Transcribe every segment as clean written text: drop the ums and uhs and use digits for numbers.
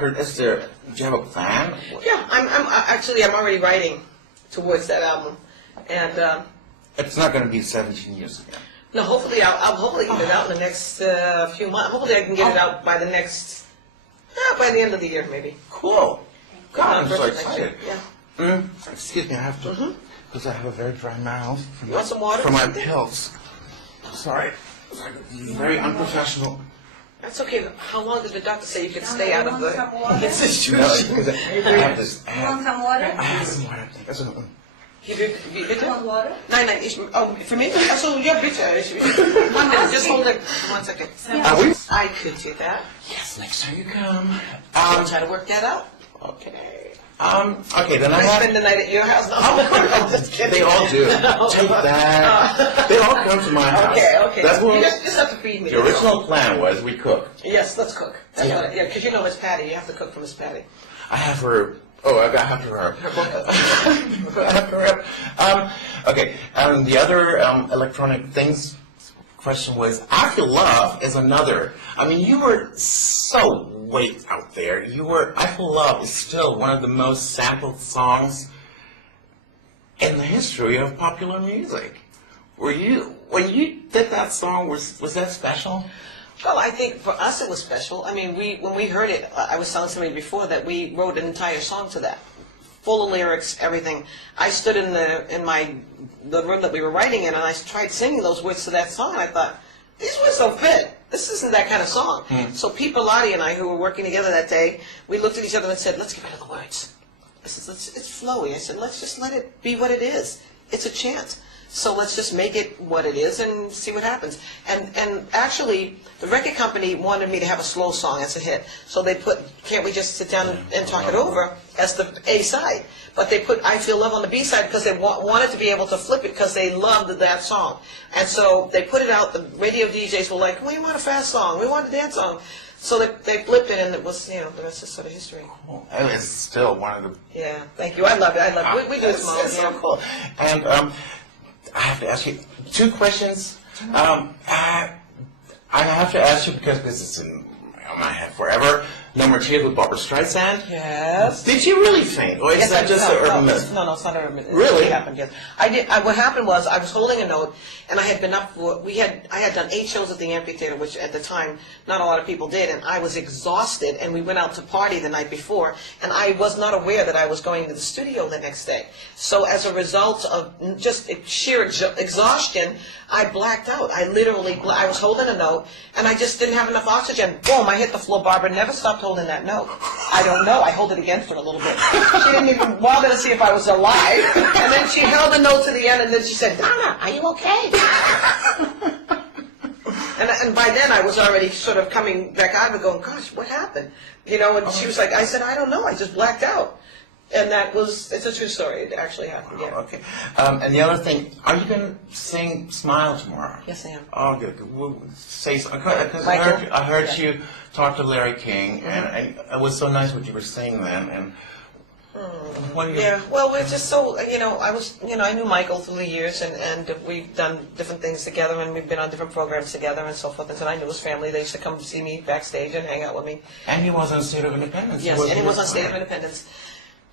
record, do you have a plan? Yeah, I'm already writing towards that album, and It's not going to be 17 years ago. no, hopefully I'll hopefully get it out in the next few months. Hopefully I can get it out by the by the end of the year maybe. Cool. God, I'm so First next excited. year, Yeah. Excuse me, I have to, because I have a very dry mouth. You want some water? For my pills. Sorry. Very unprofessional. That's okay. How long did the doctor say you could stay out of the No, situation? because I have this. You want some water? I have some water. That's what You bitte? Want water? Nein, nein, für mich? Also, ja, bitte. Just hold it 1 second. Are we? I could do that. Yes, next time you come. I'll try to work that out. Okay. Okay, then I I have. spend the night at your house. No, I'm just kidding. They all do. Take that. They all come to my house. Okay. That's what You just have to feed me. the original plan was. We cook. Yes, let's cook. That's Yeah. yeah, because you know Miss Patty. You have to cook for Miss Patty. I have her. Oh, I have her. I have her. Okay. The other electronic things question was, I Feel Love is another. I mean, you were so way out there. I Feel Love is still one of the most sampled songs in the history of popular music. When you did that song, was that special? Well, I think for us it was special. I mean, when we heard it, I was telling somebody before that we wrote an entire song to that, full of lyrics, everything. I stood in the room that we were writing in, and I tried singing those words to that song. And I thought, these words don't fit. This isn't that kind of song. So Pete Bellotti and I, who were working together that day, we looked at each other and said, let's get rid of the words. I said, it's flowy. I said, let's just let it be what it is. It's a chant. So let's just make it what it is and see what happens. And actually, the record company wanted me to have a slow song as a hit. So they put, can't we just sit down and talk it over as the A side? But they put I Feel Love on the B side because they wanted to be able to flip it because they loved that song. And so they put it out. The radio DJs were like, we want a fast song. We want a dance song. So they flipped it, and it was, the rest is sort of history. Cool. And it's still one of the. Yeah, thank you. I love it. We do it small. It's so cool. And I have to ask you 2 questions. I have to ask you because this is in my head forever. Number 2 with Barbra Streisand. Yes. Did you really faint, or is Yes, that just an urban myth? No, it's not an urban myth. Really? It happened, yes. I did. What happened was I was holding a note, and I had been up for. I had done 8 shows at the amphitheater, which at the time not a lot of people did, and I was exhausted. And we went out to party the night before, and I was not aware that I was going to the studio the next day. So as a result of just sheer exhaustion, I blacked out. I was holding a note, and I just didn't have enough oxygen. Boom! I hit the floor. Barbara never stopped holding that note. I don't know. I hold it against her a little bit. She didn't even bother to see if I was alive. And then she held the note to the end, and then she said, Donna, are you okay? And by then I was already sort of coming back out of it going, gosh, what happened? And she was like, I said, I don't know. I just blacked out. And it's a true story. It actually happened, yeah. Okay. And the other thing, are you going to sing Smile tomorrow? Yes, I am. Oh, good. We'll say something. Because I heard you talk to Larry King, and it was so nice what you were saying then. And yeah, well, we're just so, I knew Michael through the years, and we've done different things together, and we've been on different programs together and so forth, and so I knew his family. They used to come see me backstage and hang out with me. And he was on State of Independence. Yes, and he was on State of Independence.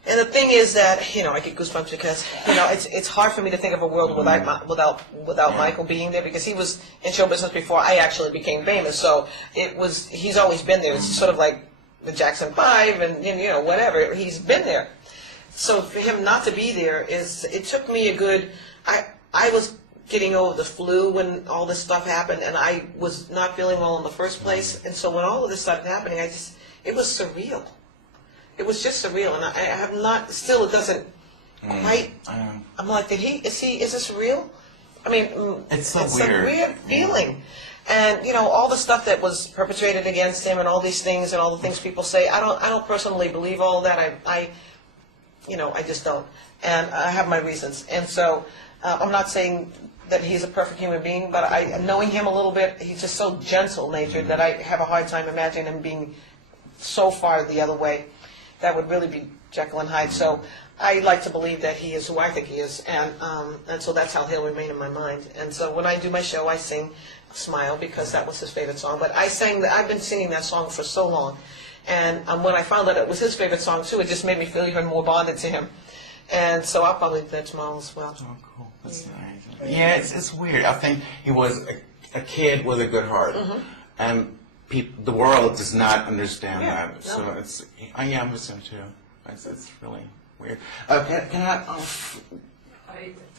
And the thing is that, I get goosebumps because, it's hard for me to think of a world without Michael being there, because he was in show business before I actually became famous, so he's always been there. It's sort of like the Jackson 5 and, whatever, he's been there. So for him not to be there it took me I was getting over the flu when all this stuff happened, and I was not feeling well in the first place, and so when all of this started happening, it was surreal. It was just surreal, and I have not, still it doesn't quite, I'm like, is this real? I mean, it's a weird feeling. And, all the stuff that was perpetrated against him and all these things and all the things people say, I don't personally believe all of that. I just don't. And I have my reasons. And so I'm not saying that he's a perfect human being, but knowing him a little bit, he's just so gentle-natured that I have a hard time imagining him being so far the other way. That would really be Jekyll and Hyde. So I like to believe that he is who I think he is, and so that's how he'll remain in my mind. And so when I do my show, I sing Smile because that was his favorite song. But I've been singing that song for so long, And when I found out it was his favorite song too, it just made me feel even more bonded to him. And so I'll probably play tomorrow as well. Oh, cool. That's nice. Yeah, it's weird. I think he was a kid with a good heart, and the world does not understand Yeah, that. no. So it's, yeah, I'm with him too. It's really weird. Can I?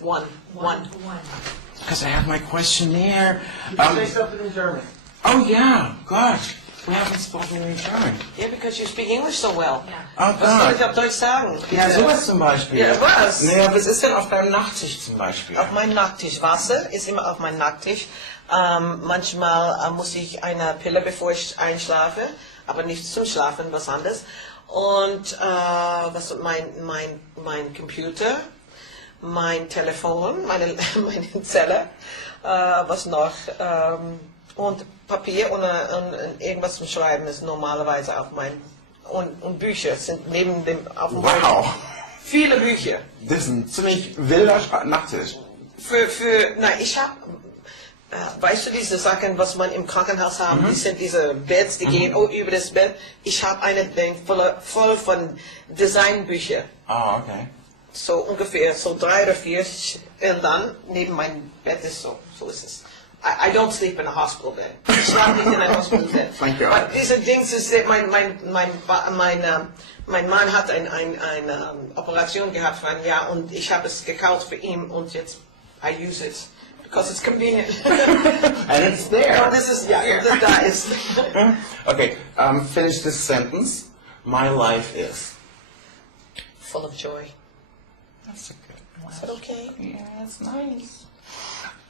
One. Because I have my questionnaire. Say something in German. Oh yeah, gosh, we haven't spoken in German. Yeah, because you speak English so well. Oh Was soll ich Gott. auf Deutsch sagen? Ja, sowas zum Beispiel. Ja, was? Naja, was ist denn auf deinem Nachttisch zum Beispiel? Auf meinem Nachttisch. Wasser ist immer auf meinem Nachttisch. Manchmal muss ich eine Pille, bevor ich einschlafe, aber nicht zum Schlafen, was anderes. Und was mein Computer, mein Telefon, meine Zelle, was noch, und Papier und irgendwas zum Schreiben ist normalerweise auf mein, und Bücher sind neben dem, auf dem Boden. Wow, Viele Bücher. das ist ein ziemlich wilder Nachttisch. Ich habe, weißt du, diese Sachen, was man im Krankenhaus haben, die sind diese Beds, die gehen über das Bett. Ich habe eine Ding voll von Designbüchern. Oh, okay. So ungefähr so 3 oder 4 und dann neben meinem Bett ist so ist es. I don't sleep in a hospital bed. Ich schlafe nicht in ein Hospital bed. Thank God. Aber diese Dings ist, mein Mann hat eine Operation gehabt für ein Jahr und ich habe es gekauft für ihn und jetzt I use it because it's convenient. And it's there. Oh, this is das da ist. Okay, finish this sentence. My life is. Full of joy. That's a good one. Is that okay? Yeah, that's nice.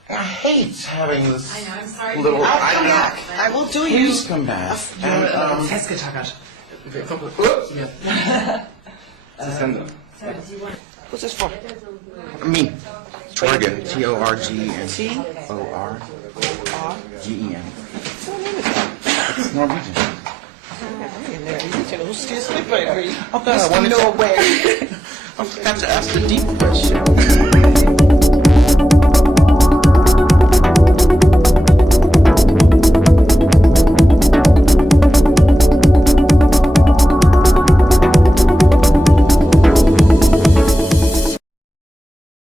I hate having this I know, I'm sorry. little. I'll come I know. back. I will do you. Please come back. And, Festgetackert. Who's this for? me, Torgen, T-O-R-G-E-N. T-O-R-G-E-N. It's Norwegian. Who's this sleep right here? Okay, I wanted to know where. I forgot to ask the deep question.